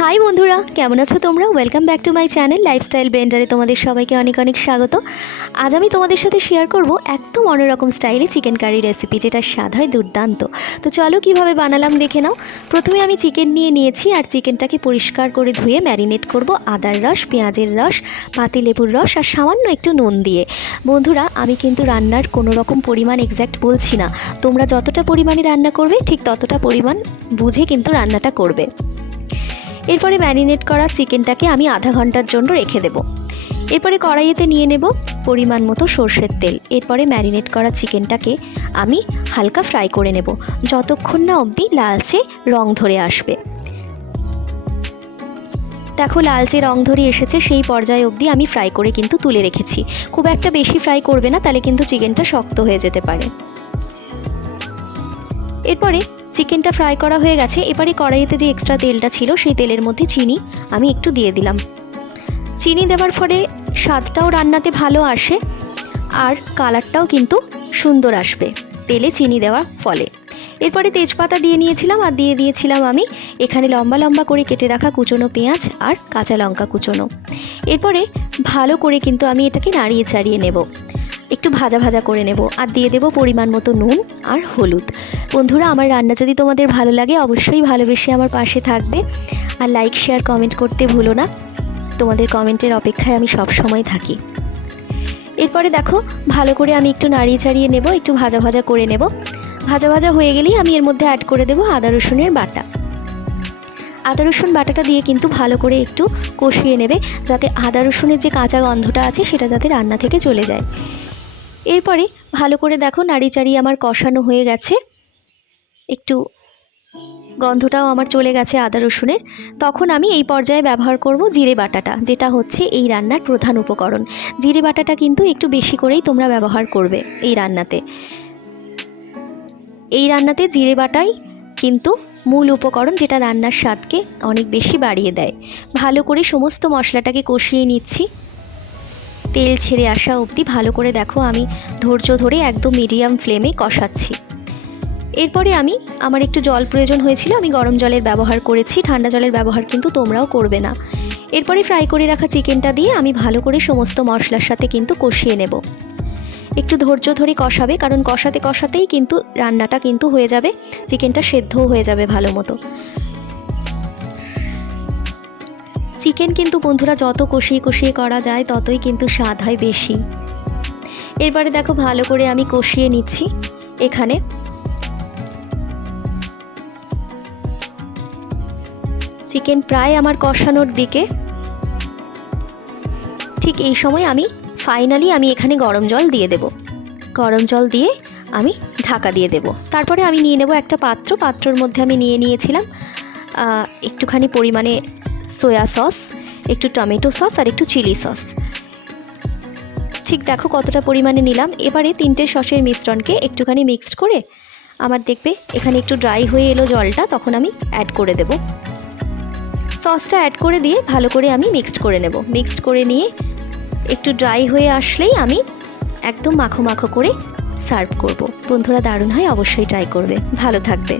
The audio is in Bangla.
হাই বন্ধুরা, কেমন আছো তোমরা? Welcome back to my channel lifestyle ব্লেন্ডারে তোমাদের সবাইকে অনেক অনেক স্বাগত। আজ আমি তোমাদের সাথে শেয়ার করব একদম অন্যরকম স্টাইলে চিকেন কারি রেসিপি যেটা স্বাদ হয় দুর্দান্ত। তো চলো কীভাবে বানালাম দেখে নাও। প্রথমে আমি চিকেন নিয়ে নিয়েছি আর চিকেনটাকে পরিষ্কার করে ধুয়ে ম্যারিনেট করব আদার রস, পেঁয়াজের রস পাতিলেবুর রস আর সামান্য একটু নুন দিয়ে। বন্ধুরা, আমি কিন্তু রান্নার কোনো রকম পরিমাণ এক্স্যাক্ট বলছি না। তোমরা যতটা পরিমাণে রান্না করবে, ঠিক ততটা পরিমাণ বুঝে কিন্তু রান্নাটা করবে। এরপরে ম্যারিনেট করা চিকেনটাকে আমি আধা ঘণ্টার জন্য রেখে দেব। এরপরে কড়াইয়েতে নিয়ে নেব পরিমাণ মতো সর্ষের তেল। এরপরে ম্যারিনেট করা চিকেনটাকে আমি হালকা ফ্রাই করে নেব। যতক্ষণ না অবধি লালচে রং ধরে আসবে। দেখো, লালচে রং ধরে এসেছে, সেই পর্যায়ে অবধি আমি ফ্রাই করে কিন্তু তুলে রেখেছি। খুব একটা বেশি ফ্রাই করবে না, তাহলে কিন্তু চিকেনটা শক্ত হয়ে যেতে পারে। এরপরে চিকেনটা ফ্রাই করা হয়ে গেছে। এবারে কড়াইতে যে এক্সট্রা তেলটা ছিল, সেই তেলের মধ্যে চিনি আমি একটু দিয়ে দিলাম। চিনি দেওয়ার ফলে স্বাদটাও রান্নাতে ভালো আসে আর কালারটাও কিন্তু সুন্দর আসবে তেলে চিনি দেওয়ার ফলে। এরপরে তেজপাতা দিয়ে নিয়েছিলাম আর দিয়ে দিয়েছিলাম আমি এখানে লম্বা লম্বা করে কেটে রাখা কুচনো পেঁয়াজ আর কাঁচা লঙ্কা কুচনো। এরপরে ভালো করে কিন্তু আমি এটাকে নাড়িয়ে চাড়িয়ে নেব। একটু ভাজা ভাজা করে নেব আর দিয়ে দেব পরিমাণ মতো নুন আর হলুদ। বন্ধুরা, আমার রান্না যদি তোমাদের ভালো লাগে, অবশ্যই ভালোবেসে আমার পাশে থাকবে। আর লাইক শেয়ার কমেন্ট করতে ভুলো না। তোমাদের কমেন্টের অপেক্ষায় আমি সব সময় থাকি। এরপরে দেখো, ভালো করে আমি একটু নাড়িয়ে চাড়িয়ে নেব, একটু ভাজা ভাজা করে নেব। ভাজা ভাজা হয়ে গেলেই আমি এর মধ্যে অ্যাড করে দেবো আদা, রসুনের বাটা। আদা, রসুন বাটাটা দিয়ে কিন্তু ভালো করে একটু কষিয়ে নেবে, যাতে আদা, রসুনের যে কাঁচা গন্ধটা আছে, সেটা যাতে রান্না থেকে চলে যায়। এরপরে ভালো করে দেখো নাড়ি চাড়িয়ে আমার কষানো হয়ে গেছে। একটু গন্ধটাও আমার চলে গেছে আদা রসুনের। তখন আমি এই পর্যায়ে ব্যবহার করব জিরে বাটাটা, যেটা হচ্ছে এই রান্নার প্রধান উপকরণ। জিরে বাটাটা কিন্তু একটু বেশি করেই তোমরা ব্যবহার করবে এই রান্নাতে। এই রান্নাতে জিরে বাটাই কিন্তু মূল উপকরণ যেটা রান্নার স্বাদকে অনেক বেশি বাড়িয়ে দেয়। ভালো করে সমস্ত মশলাটাকে কষিয়ে নিচ্ছি। তেল ছেড়ে আসা অবধি ভালো করে দেখো, আমি ধৈর্য ধরে একদম মিডিয়াম ফ্লেমে কষাচ্ছি। এরপরে আমি, আমার একটু জল প্রয়োজন হয়েছিল, আমি গরম জলের ব্যবহার করেছি, ঠান্ডা জলের ব্যবহার কিন্তু তোমরাও করবে না। এরপরে ফ্রাই করে রাখা চিকেনটা দিয়ে আমি ভালো করে সমস্ত মশলার সাথে কিন্তু কষিয়ে নেব। একটু ধৈর্য ধরে কষাবে, কারণ কষাতে কষাতেই কিন্তু রান্নাটা কিন্তু হয়ে যাবে চিকেনটা সেদ্ধও হয়ে যাবে ভালো মতো। চিকেন কিন্তু বন্ধুরা যত কষিয়ে কষিয়ে করা যায়, ততই কিন্তু স্বাদ হয় বেশি। এরপরে দেখো ভালো করে আমি কষিয়ে নিচ্ছি। এখানে চিকেন প্রায় আমার কষানোর দিকে। ঠিক এই সময় আমি ফাইনালি আমি এখানে গরম জল দিয়ে দেব। গরম জল দিয়ে আমি ঢাকা দিয়ে দেব। তারপরে আমি নিয়ে নেব একটা পাত্র। পাত্রর মধ্যে আমি নিয়ে নিয়েছিলাম একটুখানি পরিমাণে সয়া সস একটু টমেটো সস আর একটু চিলি সস ঠিক দেখো কতটা পরিমাণে নিলাম। এবারে তিনটে সসের মিশ্রণকে একটুখানি মিক্সড করে আমার দেখবে এখানে একটু ড্রাই হয়ে এলো জলটা, তখন আমি অ্যাড করে দেব। সসটা অ্যাড করে দিয়ে ভালো করে আমি মিক্সড করে নেব। মিক্সড করে নিয়ে একটু ড্রাই হয়ে আসলেই আমি একদম মাখো মাখো করে সার্ভ করব। বন্ধুরা দারুণ হয়, অবশ্যই ট্রাই করবে। ভালো থাকবে।